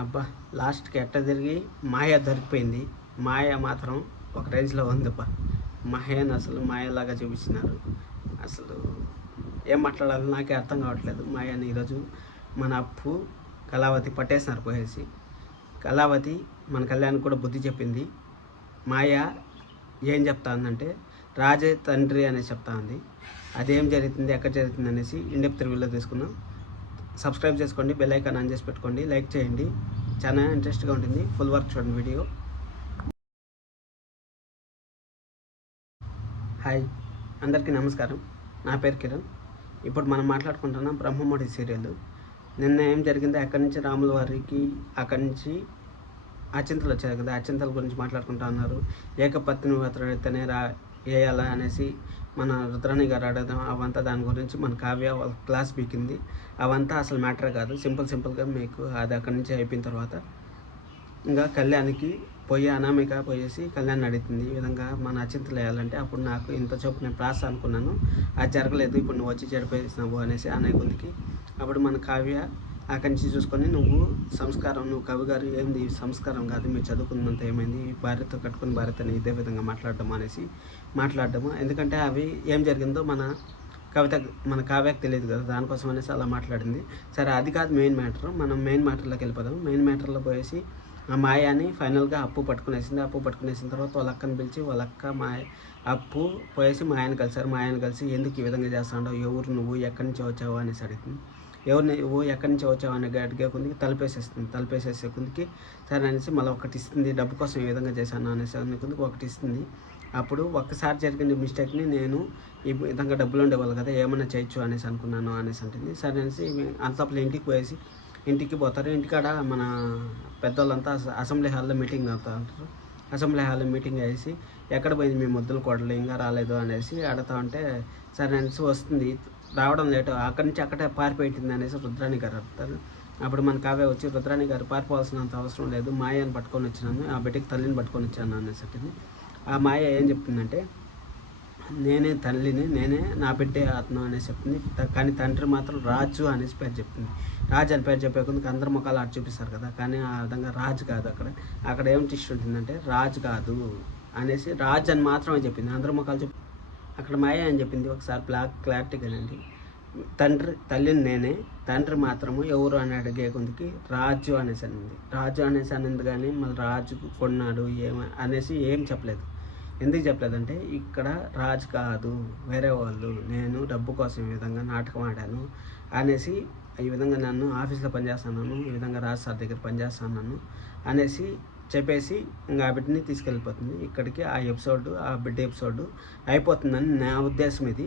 అబ్బా లాస్ట్కి ఎట్ట తిరిగి మాయ దొరికిపోయింది. మాయ మాత్రం ఒక రేంజ్లో ఉందబ్బా. మాయని అసలు మాయలాగా చూపించినారు. అసలు ఏం మాట్లాడాలో నాకే అర్థం కావట్లేదు. మాయని ఈరోజు మన అప్పు కళావతి పట్టేసినారు పోయేసి. కళావతి మన కళ్యాణ్ కూడా బుద్ధి చెప్పింది. మాయ ఏం చెప్తా ఉందంటే రాజే తండ్రి అనేసి చెప్తా ఉంది. అదేం జరుగుతుంది, ఎక్కడ జరుగుతుంది అనేసి ఇండెప్త్ రివ్యూలో తీసుకుందాం. సబ్స్క్రైబ్ చేసుకోండి, బెల్ ఐకాన్ ఆన్ చేసి పెట్టుకోండి, లైక్ చేయండి, చాలా ఇంట్రెస్ట్గా ఉంటుంది. ఫుల్ వర్క్ చూడండి వీడియో. హాయ్, అందరికీ నమస్కారం. నా పేరు కిరణ్. ఇప్పుడు మనం మాట్లాడుకుంటున్నాం బ్రహ్మముడి సీరియల్. నిన్న ఏం జరిగిందో అక్కడి నుంచి రాముల వారికి, అక్కడి నుంచి అచింతలు వచ్చాయి కదా, అచింతల గురించి మాట్లాడుకుంటా ఉన్నారు. ఏకపత్ని వ్రతమైతేనే వేయాలా అనేసి మన రుద్రాణి గారు అడగడం, అవంతా దాని గురించి మన కావ్య వాళ్ళ క్లాస్ పీకింది. అవంతా అసలు మ్యాటర్ కాదు. సింపుల్గా మీకు అది అక్కడి నుంచి అయిపోయిన తర్వాత ఇంకా కళ్యాణ్కి పోయి అనామిక పోయేసి కళ్యాణ్ అడుగుతుంది, ఈ విధంగా మన అచింతలు వేయాలంటే అప్పుడు నాకు ఇంత చోపు నేను ప్రాస అనుకున్నాను, అది జరగలేదు, ఇప్పుడు నువ్వు వచ్చి చెడిపోయిస్తున్నావు అనేసి అనే కొద్దికి అప్పుడు మన కావ్య అక్కడి నుంచి చూసుకొని, నువ్వు సంస్కారం, నువ్వు కవి గారు ఏంది సంస్కారం కాదు, మీరు చదువుకున్నంత ఏమైంది, భార్యతో కట్టుకుని భార్యతని ఇదే విధంగా మాట్లాడటం అనేసి మాట్లాడటము. ఎందుకంటే అవి ఏం జరిగిందో మన కావ్యకు తెలియదు కదా, దానికోసం అనేసి అలా మాట్లాడింది. సరే, అది కాదు మెయిన్ మ్యాటర్. మనం మెయిన్ మ్యాటర్లోకి వెళ్ళిపోదాం. మెయిన్ మ్యాటర్లో పోయేసి ఆ మాయాని ఫైనల్గా అప్పు పట్టుకునేసింది. అప్పు పట్టుకునేసిన తర్వాత వాళ్ళ అక్కని పిలిచి, వాళ్ళ అక్క అప్పు పోయేసి మాయని కలిసారు. మాయని కలిసి ఎందుకు ఈ విధంగా చేస్తాడో, ఎవరు నువ్వు, ఎక్కడి నుంచి వచ్చావు అనేసి అడుగుతుంది. ఎవరిని నువ్వు, ఎక్కడి నుంచి వచ్చావు అనే అడిగే కొద్దికి తలుపేసేస్తుంది. తలుపేసేసే కొద్దికి సరే అనేసి మళ్ళీ ఒకటి ఇస్తుంది, డబ్బు కోసం ఏ విధంగా చేశాను అనేసి అనే కొద్దికి ఒకటి ఇస్తుంది. అప్పుడు ఒక్కసారి జరిగిన మిస్టేక్ని నేను ఈ విధంగా డబ్బులు ఉండేవాళ్ళు కదా, ఏమైనా చేయొచ్చు అనేసి అనుకున్నాను అనేసి అంటుంది. సరే అనేసి అంతప్పుడు ఇంటికి పోయేసి ఇంటికి పోతారు. ఇంటికాడ మన పెద్దవాళ్ళంతా అసెంబ్లీ హాల్లో మీటింగ్ అవుతూ ఉంటారు. అసెంబ్లీ హాల్లో మీటింగ్ వేసి ఎక్కడ పోయింది మీ ముద్దుల కోడలు, ఇంకా రాలేదు అనేసి అడుగుతా ఉంటే సరే అనేసి వస్తుంది. రావడం లేటు, అక్కడి నుంచి అక్కడే పారిపోయింది అనేసి రుద్రాణి గారు అడుగుతారు. అప్పుడు మన కావ్య వచ్చి, రుద్రాణి గారు పారిపోవాల్సినంత అవసరం లేదు, మాయని పట్టుకొని వచ్చినాను, ఆ బిడ్డకి తల్లిని పట్టుకొని వచ్చాను అనేసి అంటుంది. ఆ మాయ ఏం చెప్తుందంటే, నేనే తల్లిని, నేనే నా బిడ్డే ఆత్మ అనేసి చెప్తుంది. కానీ తండ్రి మాత్రం రాజు అనేసి పేరు చెప్తుంది. రాజు అని పేరు చెప్పే కొందుకు అందరు ముఖాలు ఆట చూపిస్తారు కదా, కానీ ఆ విధంగా రాజు కాదు. అక్కడ ఏం ట్విస్ట్ ఉంటుందంటే రాజు కాదు అనేసి రాజు అని మాత్రమే చెప్పింది. అందరు ముఖాలు చెప్పి అక్కడ మాయ అని చెప్పింది. ఒకసారి క్లారిటీగానండి, తల్లిని నేనే, తండ్రి మాత్రము ఎవరు అని అడిగే కొందికి రాజు అనేసి అనింది. రాజు అనేసి అనింది, కానీ మళ్ళీ రాజు కొన్నాడు అనేసి ఏం చెప్పలేదు. ఎందుకు చెప్పలేదంటే, ఇక్కడ రాజు కాదు, వేరే వాళ్ళు, నేను డబ్బు కోసం ఈ విధంగా నాటకం ఆడాను అనేసి, ఈ విధంగా నన్ను ఆఫీస్లో పనిచేస్తున్నాను, ఈ విధంగా రాజు సార్ దగ్గర పనిచేస్తున్నాను అనేసి చెప్పేసి ఇంకా ఆ బిడ్డని తీసుకెళ్ళిపోతుంది. ఇక్కడికి ఆ బిడ్డ ఎపిసోడ్ అయిపోతుందని నా ఉద్దేశం. ఇది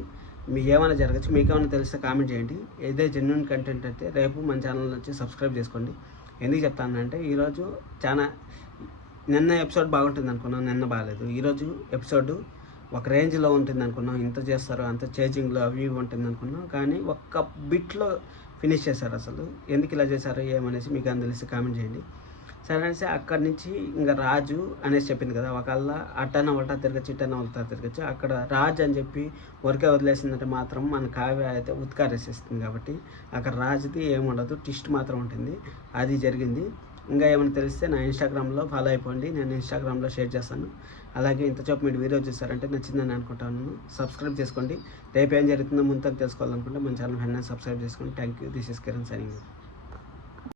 మీకు ఏమైనా జరగచ్చు, మీకు ఏమైనా తెలిస్తే కామెంట్ చేయండి. ఏదే జెన్యున్ కంటెంట్ అయితే రేపు మన ఛానల్ వచ్చి సబ్స్క్రైబ్ చేసుకోండి. ఎందుకు చెప్తానంటే, ఈరోజు నిన్న ఎపిసోడ్ బాగుంటుంది అనుకున్నాం, నిన్న బాగాలేదు. ఈరోజు ఎపిసోడ్ ఒక రేంజ్లో ఉంటుంది అనుకున్నాం, ఇంత చేస్తారు, అంత చేంజింగ్లో అవి ఉంటుంది అనుకున్నాం, కానీ ఒక్క బిట్లో ఫినిష్ చేశారు. అసలు ఎందుకు ఇలా చేశారు ఏమనేసి మీకు అని తెలిసి కామెంట్ చేయండి. సరే అనేసి అక్కడి నుంచి ఇంకా రాజు అనేసి చెప్పింది కదా, ఒకళ్ళ అట్టన ఉల్టా తిరగచ్చు, ఇట్టన ఉల్టా తిరగచ్చు. అక్కడ రాజు అని చెప్పి ఊరికే వదిలేసిందంటే మాత్రం మన కావ్య అయితే ఉత్కారేసేస్తుంది. కాబట్టి అక్కడ రాజుది ఏముండదు, ట్విస్ట్ మాత్రం ఉంటుంది. అది జరిగింది. ఇంకా ఏమైనా తెలిస్తే నా ఇన్స్టాగ్రామ్లో ఫాలో అయిపోండి, నేను ఇన్స్టాగ్రామ్లో షేర్ చేస్తాను. అలాగే ఇంతసేపు మీరు వీడియో చూసారంటే నచ్చిందని అనుకుంటాను. సబ్స్క్రైబ్ చేసుకోండి. రేపు ఏం జరుగుతుందో ముందు తెలుసుకోవాలనుకుంటే మన ఛానల్ వెంటనే సబ్స్క్రైబ్ చేసుకోండి. Thank you. This is Kiran signing.